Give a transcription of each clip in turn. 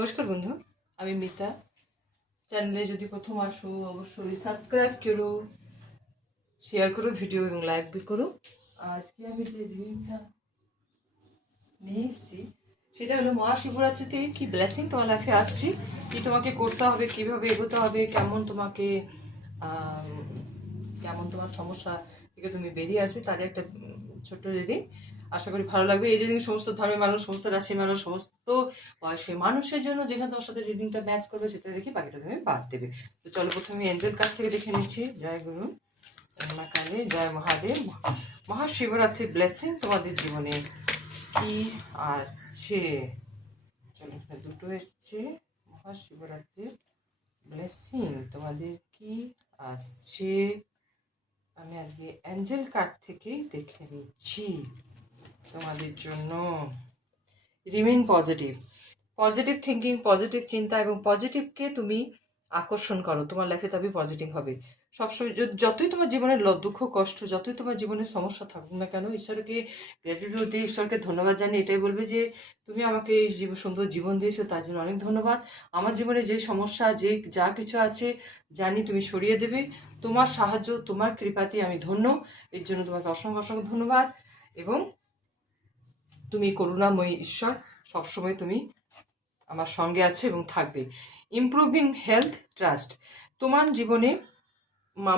নমস্কার বন্ধু, আমি মিতা। চ্যানেলে যদি প্রথম আসো অবশ্যই সাবস্ক্রাইব করো, শেয়ার করো ভিডিও এবং লাইক বি করো। আজকে আমি যে রিডিংটা নিয়ে এসেছি সেটা হলো মহাশিবরাত্রিতে কি ব্লেসিং তোমার লাইফে আসছে, কি তোমাকে করতে হবে, কিভাবে এগোতে হবে, কেমন তোমাকে কেমন তোমার সমস্যা থেকে তুমি বেরিয়ে আসবে, তার একটা ছোট্ট রিডিং। আশা করি ভালো লাগবে। এই রিডিং সমস্ত ধর্মের মানুষ, সমস্ত রাশির মানুষ, সমস্ত বয়সের মানুষের জন্য যেখানে তোমার সাথে রিডিংটা ম্যাচ করবে সেটা রেখে বাকিটা তুমি বাদ দেবে। তো চলো প্রথমে এঞ্জেল কার্ড থেকে দেখে নিচ্ছি। জয় গুরু, মা কালী, জয় মহাদেব। মহাশিবরাত্রির ব্লেসিং তোমাদের জীবনে কি আসছে? চলো, এখানে দুটো এসছে। মহাশিবরাত্রির ব্লেসিং তোমাদের কি আসছে? আমি আজকে অ্যাঞ্জেল কার্ড থেকেই দেখে নিচ্ছি তোমাদের জন্য। Remain positive, positive thinking, positive চিন্তা এবং পজিটিভকে তুমি আকর্ষণ করো, তোমার লাইফে তবেই পজিটিভ হবে। সবসময় যতই তোমার জীবনের দুঃখ কষ্ট, যতই তোমার জীবনের সমস্যা থাকুক না কেন, ঈশ্বরকে গ্র্যাটিটিউড দিয়ে ঈশ্বরকে ধন্যবাদ জানিয়ে এটাই বলবে যে তুমি আমাকে এই সুন্দর জীবন দিয়েছো, তার জন্য অনেক ধন্যবাদ। আমার জীবনে যে সমস্যা, যে যা কিছু আছে জানি তুমি সরিয়ে দেবে। তোমার সাহায্য, তোমার কৃপাতে আমি ধন্য, এর জন্য তোমাকে অসংখ্য অসংখ্য ধন্যবাদ। এবং তুমি করুণাময়ী ঈশ্বর, সবসময় তুমি আমার সঙ্গে আছে এবং থাকবে। Improving health, trust. তোমার জীবনে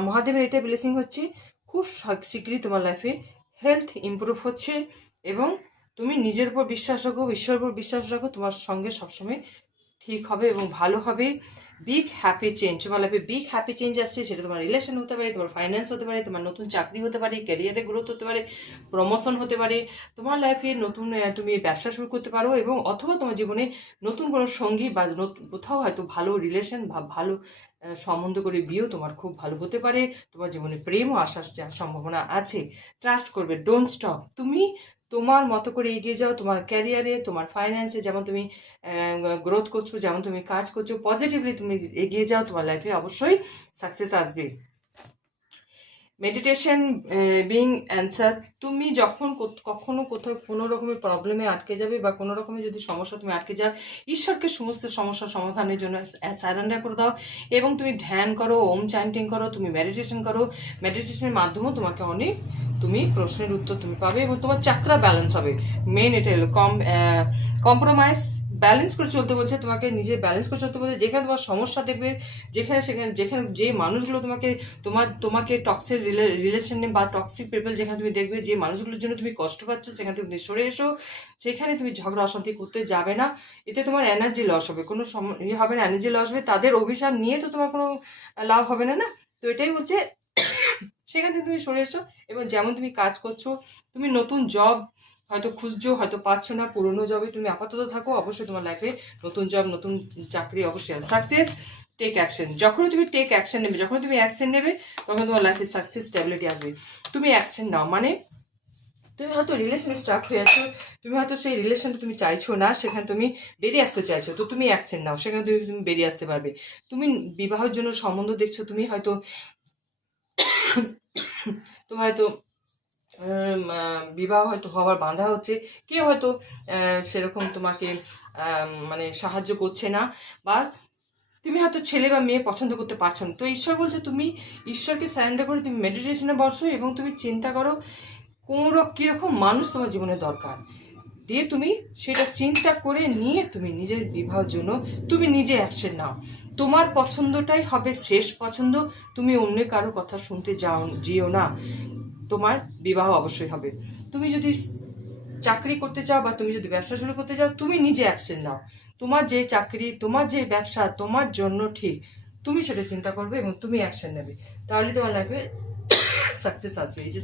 মহাদেবের এটা ব্লেসিং হচ্ছে, খুব শীঘ্রই তোমার লাইফে হেলথ ইমপ্রুভ হচ্ছে এবং তুমি নিজের উপর বিশ্বাস রাখো, ঈশ্বরের উপর বিশ্বাস রাখো, তোমার সঙ্গে সবসময় ঠিক হবে এবং ভালো হবে। বিগ হ্যাপি চেঞ্জ, তোমার লাইফে বিগ হ্যাপি চেঞ্জ আসছে। সেটা তোমার রিলেশন হতে পারে, তোমার ফাইন্যান্স হতে পারে, তোমার নতুন চাকরি হতে পারে, ক্যারিয়ারে গ্রোথ হতে পারে, প্রমোশন হতে পারে, তোমার লাইফে নতুন তুমি ব্যবসা শুরু করতে পারো এবং অথবা তোমার জীবনে নতুন কোনো সঙ্গী বা কোথাও হয়তো ভালো রিলেশন বা ভালো সম্বন্ধ করে বিয়েও তোমার খুব ভালো হতে পারে। তোমার জীবনে প্রেমও আসার সম্ভাবনা আছে। ট্রাস্ট করবে, ডোন্ট স্টপ। তুমি তোমার মতো করে এগিয়ে যাও, তোমার ক্যারিয়ারে, তোমার ফাইন্যান্সে যেমন তুমি গ্রোথ করছো, যেমন তুমি কাজ করছো, পজিটিভলি তুমি এগিয়ে যাও, তোমার লাইফে অবশ্যই সাকসেস আসবে। Meditation being answer. তুমি যখন কখনো কোথাও কোনো রকমের প্রবলেমে আটকে যাবে বা কোনো রকমের যদি সমস্যা তুমি আটকে যাও, ঈশ্বরকে সমস্ত সমস্যার সমাধানের জন্য সারেন্ডার করে দাও এবং তুমি ধ্যান করো, ওম চ্যান্টিং করো, তুমি মেডিটেশন করো। মেডিটেশনের মাধ্যমেও তোমাকে অনেক তুমি প্রশ্নের উত্তর তুমি পাবে এবং তোমার চাকরা ব্যালেন্স হবে। মেন এটা হলো কম্প্রোমাইজ, ব্যালেন্স করে চলতে বলছে তোমাকে, নিজে ব্যালেন্স করে চলতে বলছে। যেখানে তোমার সমস্যা দেখবে, যেখানে যে মানুষগুলো তোমাকে টক্সিক রিলেশনে বা টক্সিক পিপল যেখানে তুমি দেখবে যে মানুষগুলোর জন্য তুমি কষ্ট পাচ্ছ, সেখানে তুমি সরে এসো। সেখানে তুমি ঝগড়া অশান্তি করতে যাবে না, এতে তোমার এনার্জি লস হবে, কোনো হবে না, এনার্জি লস হবে। তাদের অভিশাপ নিয়ে তো তোমার কোনো লাভ হবে না, না? তো এটাই হচ্ছে, সেখান থেকে তুমি সরে এসো এবং যেমন তুমি কাজ করছো, তুমি নতুন জব হয়তো খুঁজছো, হয়তো পাচ্ছ না, পুরোনো জবে তুমি আপাতত থাকো, অবশ্যই তোমার লাইফে নতুন জব, নতুন চাকরি অবশ্যই সাকসেস। টেক অ্যাকশন, যখনই তুমি টেক অ্যাকশন নেবে, যখন তুমি অ্যাকশন নেবে তখন তোমার লাইফে সাকসেস স্টেবিলিটি আসবে। তুমি অ্যাকশন নাও, মানে তুমি হয়তো রিলেশনে স্টার্ট হয়ে আছো, তুমি হয়তো সেই রিলেশনটা তুমি চাইছো না, সেখানে তুমি বেরিয়ে আসতে চাইছো, তো তুমি অ্যাকশন নাও, সেখানে তুমি বেরিয়ে আসতে পারবে। তুমি বিবাহের জন্য সম্বন্ধ দেখছো, তুমি হয়তো তোমার হয়তো বিবাহ হয়তো হওয়ার বাঁধা হচ্ছে, কেউ হয়তো সেরকম তোমাকে মানে সাহায্য করছে না, বা তুমি হয়তো ছেলে বা মেয়ে পছন্দ করতে পারছো না। তো ঈশ্বর বলছে তুমি ঈশ্বরকে স্যারেন্ডার করে তুমি মেডিটেশনে বসো এবং তুমি চিন্তা করো কীরকম মানুষ তোমার জীবনে দরকার, দিয়ে তুমি সেটা চিন্তা করে নিয়ে তুমি নিজের বিবাহের জন্য তুমি নিজে অ্যাকশন নাও। তোমার পছন্দটাই হবে শেষ পছন্দ, তুমি অন্য কারো কথা শুনতে যেও না, তোমার বিবাহ অবশ্যই হবে। তুমি যদি চাকরি করতে চাও বা তুমি যদি ব্যবসা শুরু করতে চাও, তুমি নিজে অ্যাকশন নাও। তোমার যে চাকরি, তোমার যে ব্যবসা তোমার জন্য ঠিক, তুমি সেটা চিন্তা করবে এবং তুমি অ্যাকশন নেবে, তাহলে তোমার লাইফে সাকসেস আসবে। এই যে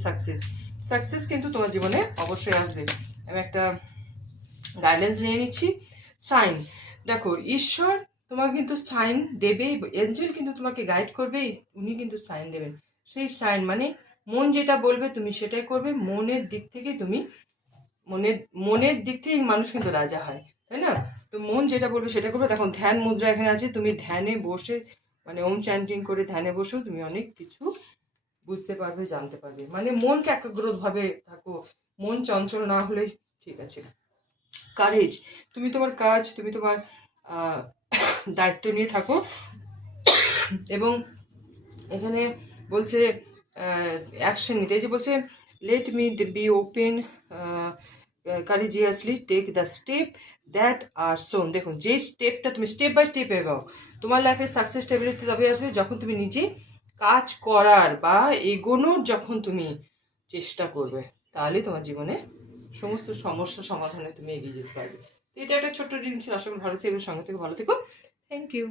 সাকসেস কিন্তু তোমার জীবনে অবশ্যই আসবে। আমি একটা গাইডেন্স নিয়ে নিচ্ছি। সাইন, দেখো ঈশ্বর তোমাকে কিন্তু সাইন দেবে, এঞ্জেল কিন্তু তোমাকে গাইড করবে, উনি কিন্তু সাইন দেবেন। সেই সাইন মানে মন যেটা বলবে তুমি সেটাই করবে, মনের দিক থেকে তুমি মনের দিক থেকে মানুষ কিন্তু রাজা হয়, তাই না? তো মন যেটা বলবে সেটা করবে। দেখো ধ্যান মুদ্রা এখানে আছে, তুমি ধ্যানে বসে মানে ওম চ্যান্টিং করে ধ্যানে বসেও তুমি অনেক কিছু বুঝতে পারবে, জানতে পারবে। মানে মনকে একাগ্রভাবে থাকো, মন চঞ্চল না হলে ঠিক আছে। কারেজ, তুমি তোমার কাজ, তুমি তোমার আহ, দায়িত্ব নিয়ে থাকো। এবং এখানে বলছে অ্যাকশন নিতে, এই যে বলছে let me be open courageously take the step that are soon. দেখুন যে স্টেপটা তুমি স্টেপ বাই স্টেপ এগাও, তোমার লাইফে সাকসেস স্টেবিলিটি তবে আসবে যখন তুমি নিজে কাজ করার বা এগোনোর যখন তুমি চেষ্টা করবে, তাহলেই তোমার জীবনে সমস্ত সমস্যা সমাধানে তুমি এগিয়ে যেতে পারবে। তো এটা একটা ছোট্ট জিনিস ছিল, আশা করি ভালো ছিল, সঙ্গে থেকে ভালো থেকো। Thank you.